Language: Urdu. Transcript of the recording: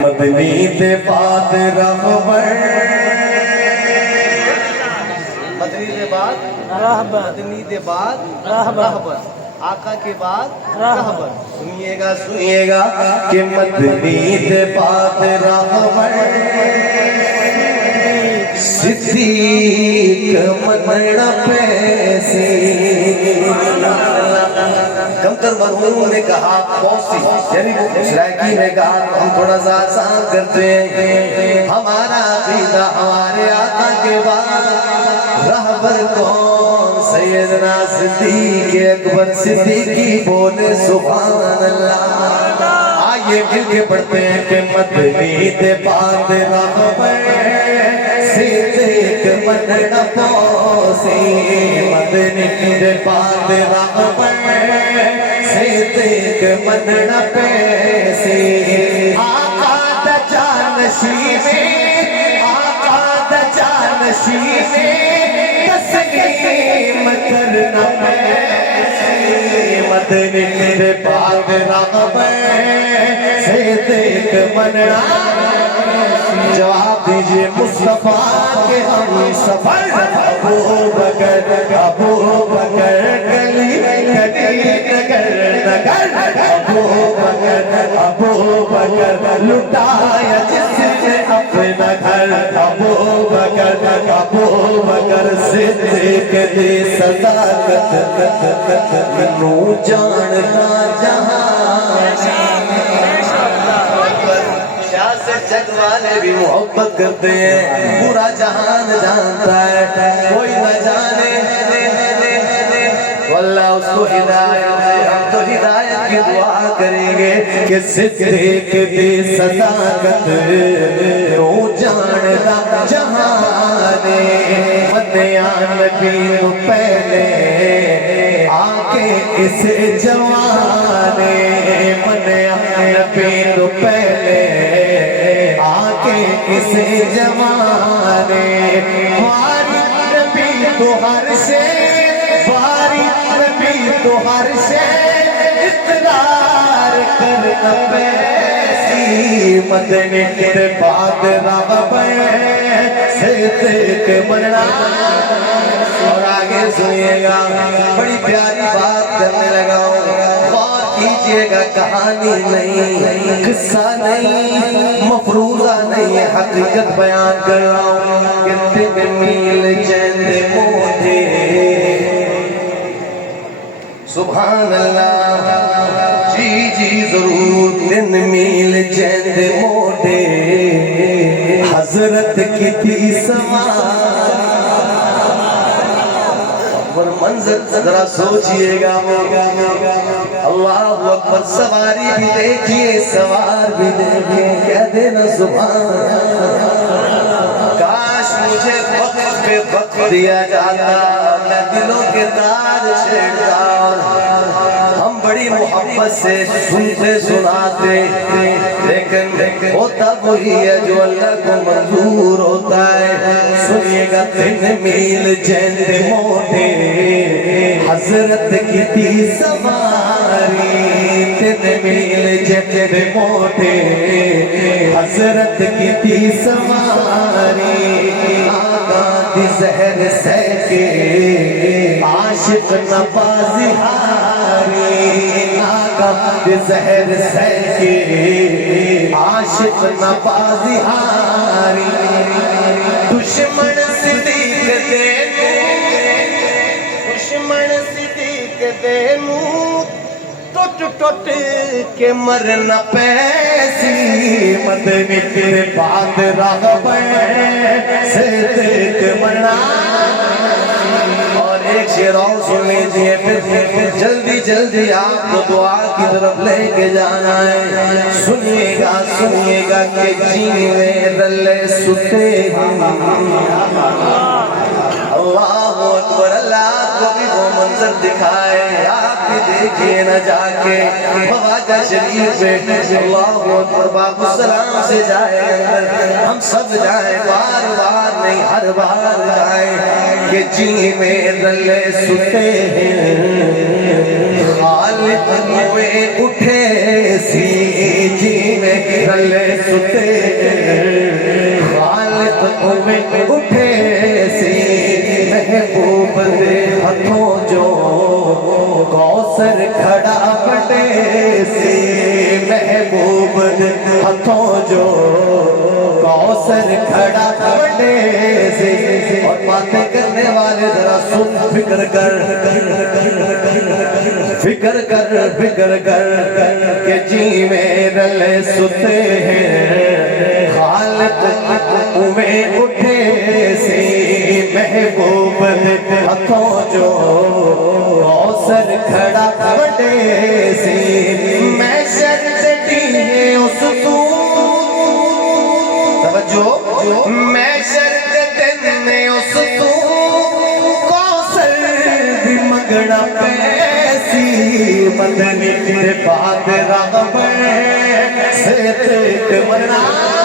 مدنی دے بعد رہبر، مدنی دے بعد رہبر، مدنی دے بعد رہبر، آقا کے بعد رہبر۔ سنیے گا کہ مدنی دے بعد رہبر صدیق منڑ پیسی۔ کمتر مرحوم نے کہا پوسی، یعنی شرائکی نے کہا ہم تھوڑا سا آسان کرتے ہیں، ہمارا عقیدہ ہمارے آقا کے بعد رہبر کون؟ سیدنا صدیق اکبر صدیقی بولے سبحان اللہ۔ آئیے مل کے پڑھتے ہیں کہ مدنی دے بعد رہبر صدیق منڑ پوسی، مدنی دے بعد رہبر صدیق منڑ پیسی۔ آقا دا جانشینے، آقا دا جانشینے تسلیم کرنا پیسی، مدنی دے بعد رہبر صدیق منڑ۔ جواب دیجئے مصطفیٰ کے ہم سفر، ابو بکر گلی گلی نگر نگر، ابو بکر لٹایا جس نے اپنا گھر، ابو بکر صدیق دی صداقت نو جاننا جہاں۔ جگ والے بھی محبت کرتے ہیں، پورا جہان جانتا ہے، کوئی نہ جانے واللہ اس کو ہدایت دے۔ ہم تو ہدایت کی دعا کریں گے کہ صدیق دی صداقت نو جانتا جہانے۔ مدیان نبی تو پہلے آکے اس جوانے، مدیان نبی تو پہلے آکے اس جوانے۔ باری نبی تو ہر سے، باری نبی تو ہر سے اقرار کرنا پیسی، مدنی دے بعد رہبر صدیق منڑ۔ اور آگے سنیے گا، بڑی پیاری بات کرنے لگا ہوں، غور کیجئے گا، کہانی نہیں، قصہ نہیں، مفروضہ نہیں، حقیقت بیان کر رہا ہوں کہ 3 میل چیندے موٹے، سبحان اللہ، جی ضرور 3 میل چیندے موٹے، حضرت کی تھی سوار۔ اور منظر ذرا سوچئے گا، اللہ اکبر، سواری بھی دیکھئے سوار بھی دیکھئے، کہہ دینا سبحان اللہ۔ کاش مجھے وقت پہ وقت دیا جاتا، میں دلوں کے تاج چھیڑتا، ہم بڑی محبت سے سنتے سناتے، لیکن ہوتا وہی ہے جو اللہ کو منظور ہوتا ہے۔ سنیے گا 3 میل چیندے موٹے، حضرت کی تھی سواری، 3 میل چیندے موٹے، حضرت کی تھی سواری۔ آقا دی زہر سہ کے عاشق نبازی ہاری، آقا دی زہر سہ کے عاشق نبازی ہاری۔ دشمن صدیق دینو، دشمن صدیق دینو ٹوٹ ٹوٹ کے مرنا پیسی، مدنی دے بعد رہبر صدیق منڑ۔ اور ایک شعر اور سن لیجئے، پھر جلدی آپ کو دعا کی طرف لے کے جانا ہے۔ سنیے گا کہ جیوے رلے ستے، اللہ اکبر، اللہ کو بھی وہ منظر دکھائے، آپ بھی دیکھئے نہ جا کے خواجہ شریف پہ، اللہ اکبر، باب السلام سے جائے اندر، ہم سب جائیں، بار بار نہیں ہر بار جائیں، کہ جی میں رلے ستے ہیں، خالق ہوئے اٹھے سی، جی میں رلے ستے خالق میں اٹھے سی محبوب دے ہتھوں جو کوثر کھڑا بٹے سی محبوب دے ہتھوں جو کوثر کھڑا بٹے سی اور باتیں کرنے والے ذرا سن فکر کر کہ جی میں رلے ستے ہیں خالق میں اٹھے سی محبوب دے ہتھوں جو کوثر کھڑا بٹے سی میں شرط دیئے اس تو توجہ میں شرط دینے اس تو کوثر بھی مگڑا پیسی مدنی دے بعد رغبت سے تیک منا